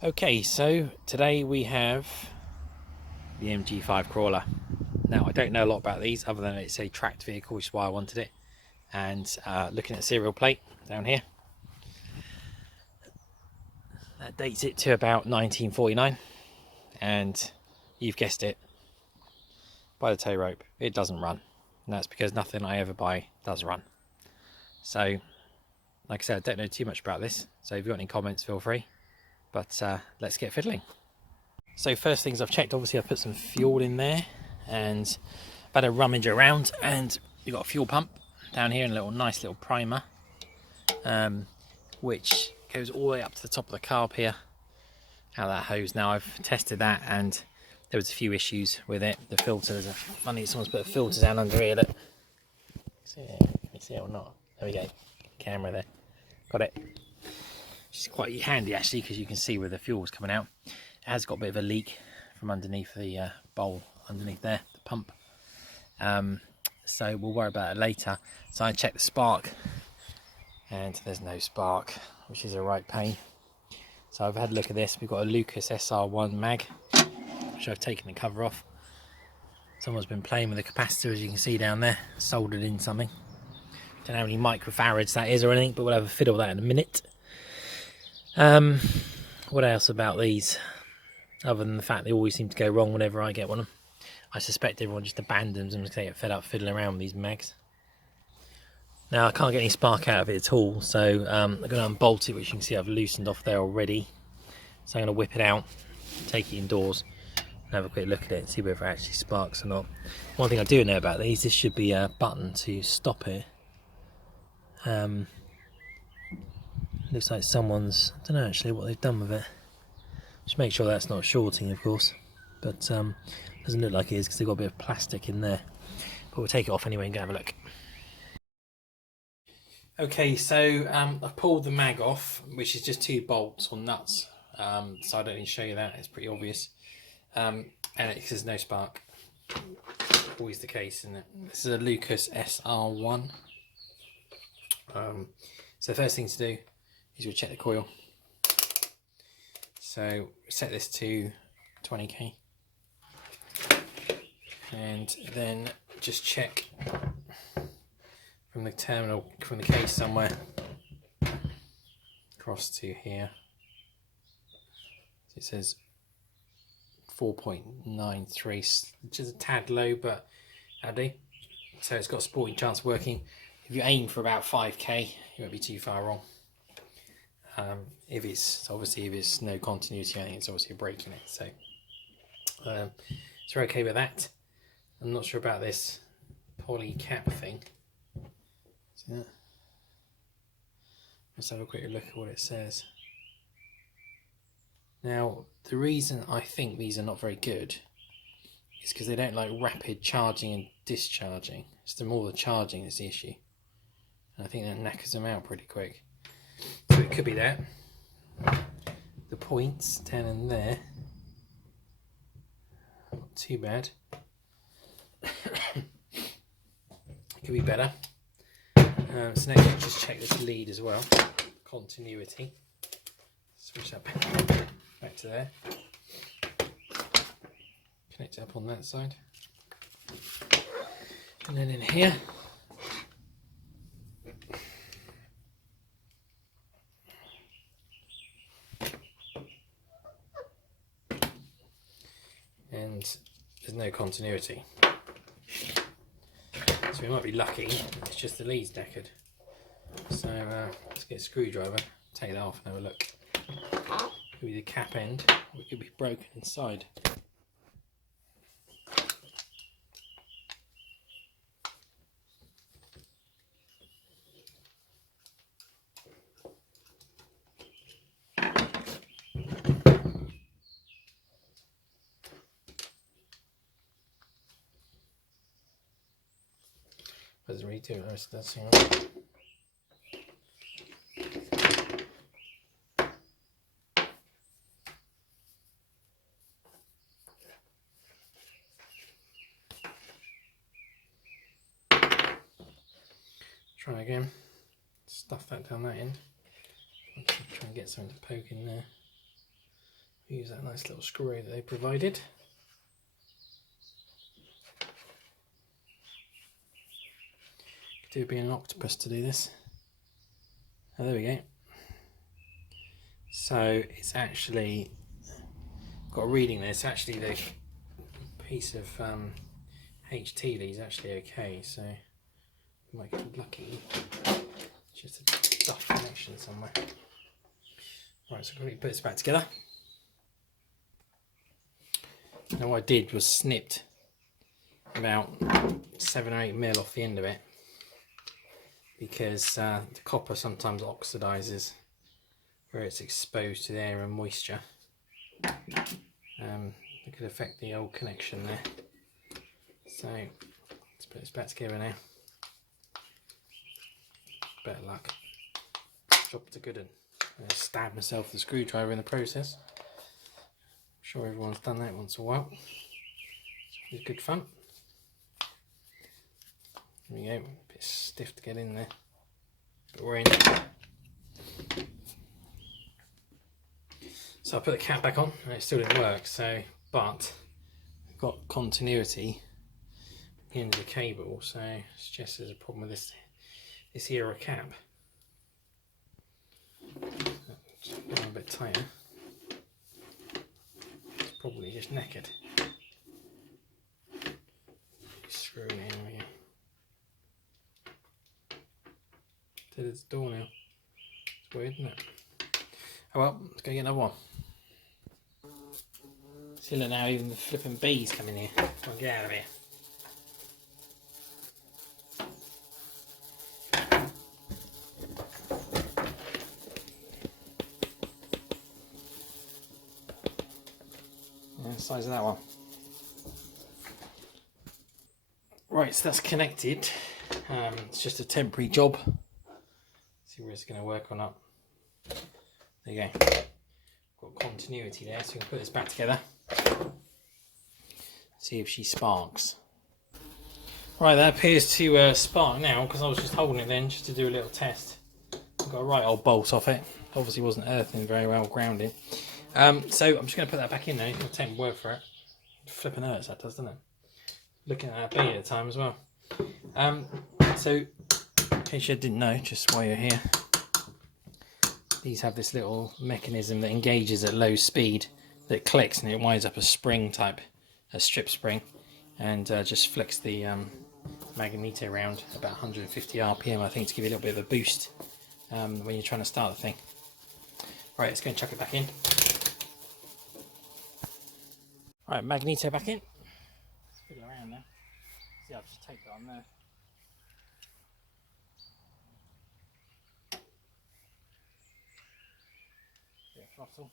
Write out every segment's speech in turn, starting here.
Okay, so today we have the MG5 Crawler. Now, I don't know a lot about these other than it's a tracked vehicle, which is why I wanted it. And looking at the serial plate down here, that dates it to about 1949. And you've guessed it, by the tow rope, it doesn't run. And that's because nothing I ever buy does run. So, like I said, I don't know too much about this. So if you've got any comments, feel free. But let's get fiddling. So first things I've checked, obviously I've put some fuel in there and I've had a rummage around, and you've got a fuel pump down here and a nice little primer, which goes all the way up to the top of the carb here, out of that hose. Now I've tested that and there was a few issues with it. The filters are funny, someone's put a filter down under here, look. Can you see it or not? There we go, camera there, got it. Which is quite handy actually, because you can see where the fuel's coming out. It has got a bit of a leak from underneath the bowl underneath there, the pump. So we'll worry about it later. So I checked the spark and there's no spark, which is a right pain. So I've had a look at this. We've got a Lucas SR1 mag, which I've taken the cover off. Someone's been playing with the capacitor, as you can see down there, soldered in something. Don't know how many microfarads that is or anything, but we'll have a fiddle with that in a minute. What else about these, other than the fact they always seem to go wrong whenever I get one of them. I suspect everyone just abandons them because they get fed up fiddling around with these mags. Now I can't get any spark out of it at all, so I'm going to unbolt it, which you can see I've loosened off there already. So I'm going to whip it out, take it indoors and have a quick look at it and see whether it actually sparks or not. One thing I do know about these, this should be a button to stop it. Looks like someone's, I don't know actually what they've done with it. Just make sure that's not shorting, of course, but doesn't look like it is because they've got a bit of plastic in there. But we'll take it off anyway and go have a look. Okay, so I've pulled the mag off, which is just 2 bolts or nuts, so I don't need to show you that, it's pretty obvious. And it says no spark. Always the case, isn't it? This is a Lucas SR1. So the first thing to do is we'll check the coil. So set this to 20k and then just check from the terminal, from the case somewhere across to here. It says 4.93, which is a tad low, but that'll do. So it's got a sporting chance of working. If you aim for about 5k, you won't be too far wrong. If it's no continuity, I think it's obviously a break in it. So we're okay with that. I'm not sure about this poly cap thing. See that? Let's have a quick look at what it says. Now, the reason I think these are not very good is because they don't like rapid charging and discharging. It's the more the charging is the issue. And I think that knackers them out pretty quick. So it could be that. The points down in there, not too bad. It could be better. So next we'll just check this lead as well. Continuity. Switch that back to there. Connect it up on that side. And then in here. And there's no continuity. So we might be lucky, it's just the lead's knackered. So let's get a screwdriver, take that off and have a look. Could be the cap end, or it could be broken inside. Doesn't really do it, that's all right. Try again. Stuff that down that end. Try and get something to poke in there. Use that nice little screw that they provided. Could do being an octopus to do this. Oh, there we go. So it's actually got a reading there. It's actually the piece of HT lead is actually okay. So you might get lucky. Just a duff connection somewhere. Right, so I'm going to put this back together. Now what I did was snipped about 7 or 8 mil off the end of it, because the copper sometimes oxidizes where it's exposed to the air and moisture. It could affect the old connection there. So let's put this back together now. Better luck. Job's a good one. I'm going to stab myself with a screwdriver in the process. I'm sure everyone's done that once in a while. It's good fun. There we go. A bit stiff to get in there, but we're in. So I put the cap back on and it still didn't work. So, but I've got continuity at the end of the cable, so it suggests there's a problem with this era cap. Just put it on a bit tighter. It's probably just knackered. Screw it in here. To the door now. It's weird, isn't it? Oh well, let's go get another one. See, look now, even the flipping bees come in here. Come on, get out of here. Yeah, the size of that one. Right, so that's connected. It's just a temporary job. See where it's going to work or not. There you go. Got continuity there, so we can put this back together. See if she sparks. Right, that appears to spark now, because I was just holding it then just to do a little test. I've got a right old bolt off it. Obviously wasn't earthing very well grounded. So I'm just going to put that back in now. I'll take my word for it. Flipping hurts, that does, doesn't it? Looking at that beat at the time as well. So in case you didn't know, just while you're here, these have this little mechanism that engages at low speed that clicks, and it winds up a spring type, a strip spring, and just flicks the magneto around about 150 RPM, I think, to give you a little bit of a boost when you're trying to start the thing. Right, let's go and chuck it back in. Right, magneto back in. Let's fiddle around now. See, I'll just take that on there. Bit of throttle.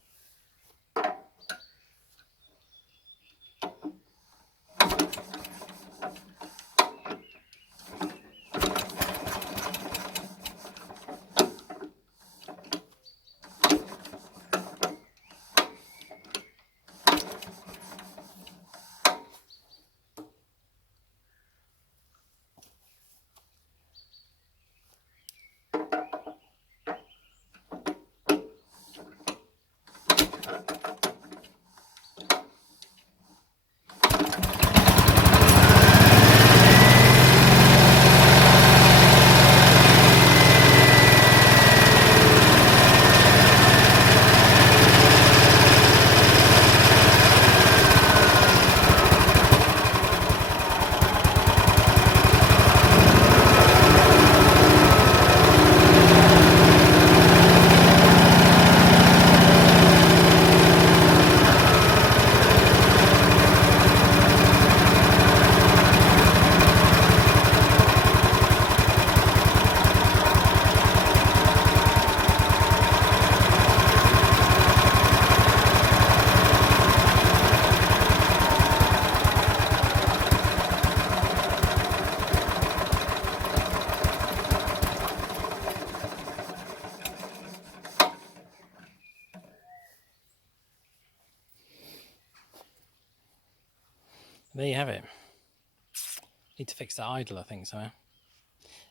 There you have it. Need to fix that idle, I think, so.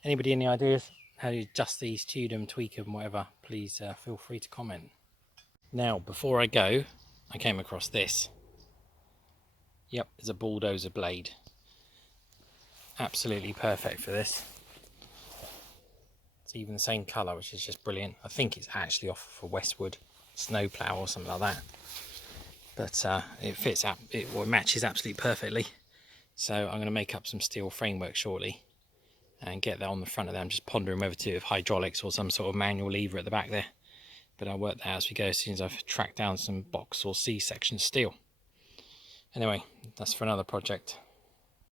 Anybody any ideas how you adjust these, tune them, tweak them, whatever, please feel free to comment. Now, before I go, I came across this. Yep, it's a bulldozer blade. Absolutely perfect for this. It's even the same colour, which is just brilliant. I think it's actually off for Westwood snowplow or something like that. But it fits up, it matches absolutely perfectly. So I'm going to make up some steel framework shortly and get that on the front of them. I'm just pondering whether to do with hydraulics or some sort of manual lever at the back there. But I'll work that out as we go as soon as I've tracked down some box or C-section steel. Anyway, that's for another project.